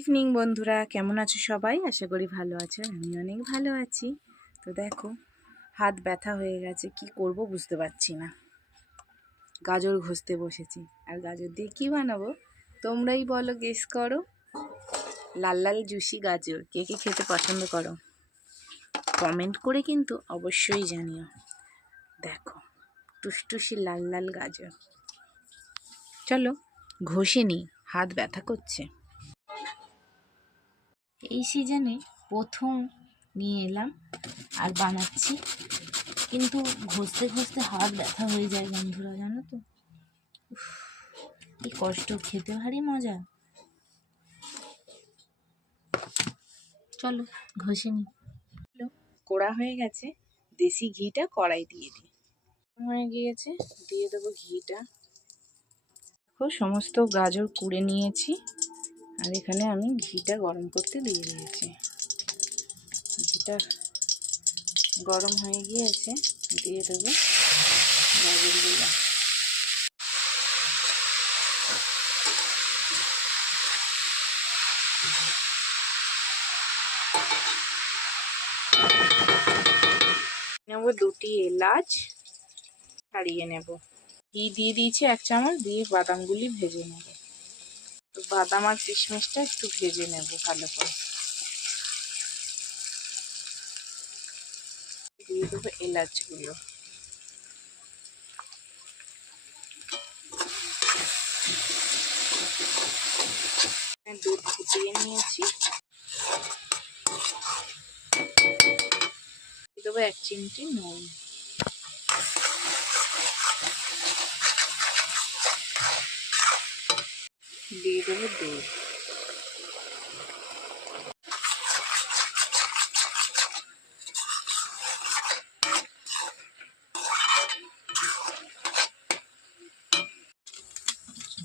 Evening বন্ধুরা, কেমন আছো সবাই? আশা করি ভালো আছো। আমি অনেক ভালো আছি। তো দেখো, হাত ব্যথা হয়ে গেছে, কি করব বুঝতে পারছি না। গাজর ঘষতে বসেছি, আর গাজর দিয়ে কি বানাবো তোমরাই বলো, গেস করো। লাল লাল জুসি গাজর কে কে খেতে পছন্দ করো কমেন্ট করে কিন্তু অবশ্যই জানিও। দেখো, টুসটুসি লাল লাল গাজর। চলো ঘষে নিই, হাত ব্যথা করছে। এই সিজনে প্রথম নিয়ে এলাম আর বানাচ্ছি, কিন্তু ঘষতে ঘষতে হাত ব্যথা হয়ে যায় বন্ধুরা, জানো তো। কি কষ্ট, খেতে ভারী মজা। চলো ঘষে নি। কোড়া হয়ে গেছে, দেশি ঘিটা কড়াই দিয়ে দিই। হয়ে গিয়েছে, দিয়ে দেবো ঘিটা। দেখো, সমস্ত গাজর কুড়ে নিয়েছি, আর এখানে আমি ঘিটা গরম করতে দিয়ে দিয়েছি। ঘিটা গরম হয়ে গিয়েছে, দিয়ে দেবো গাজরগুলো। নেব দুটি এলাচ, ছাড়িয়ে নেব। ঘি দিয়ে দিয়েছি 1 চামচ, দিয়ে বাদামগুলি ভেজে নেব। তো বাদাম আর কিশমিশটা একটু ভেজে নেব ভালো করে। দিয়ে দেবো এলাচগুলো। দুধ ফুটিয়ে নিয়েছি, দিয়ে দেবো 1 চিমটি নুন। দিয়ে দেবো দুধ।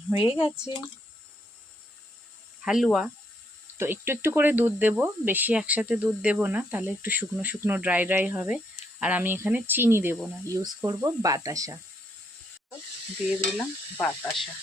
হয়ে গেছে হালুয়া। তো একটু একটু করে দুধ দেব, বেশি একসাথে দুধ দেব না, তাহলে একটু শুকনো শুকনো ড্রাই ড্রাই হবে। আর আমি এখানে চিনি দেব না, ইউজ করব বাতাসা। দিয়ে দিলাম বাতাসা।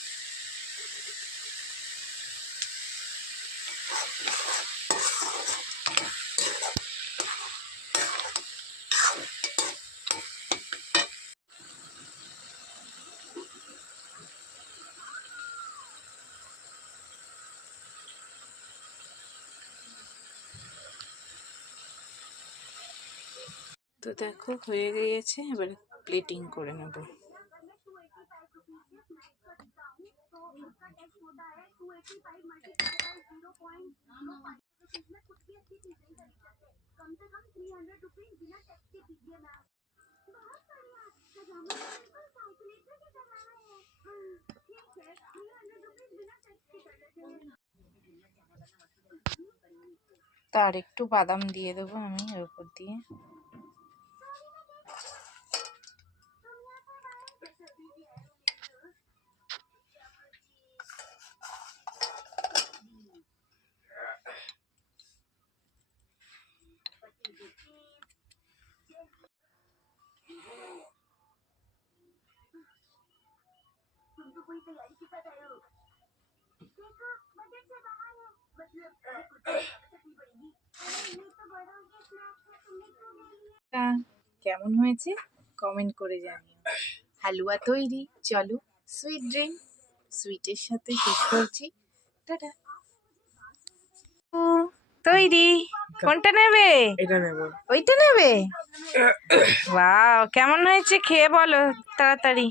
তো দেখো হয়ে গিয়েছে, এবারে প্লেটিং করে নেব। তার একটু বাদাম দিয়ে দেবো আমি এর উপর দিয়ে। কেমন হয়েছে কমেন্ট করে জানিও। হালুয়া তৈরি, চলো সুইট ড্রিঙ্ক, সুইটের সাথে শেষ করছি। টাটা। তৈরি। কোনটা নেবে? এটা নেব। ওইটা নেবে? ওয়াও, কেমন হয়েছে খেয়ে বলো তাড়াতাড়ি।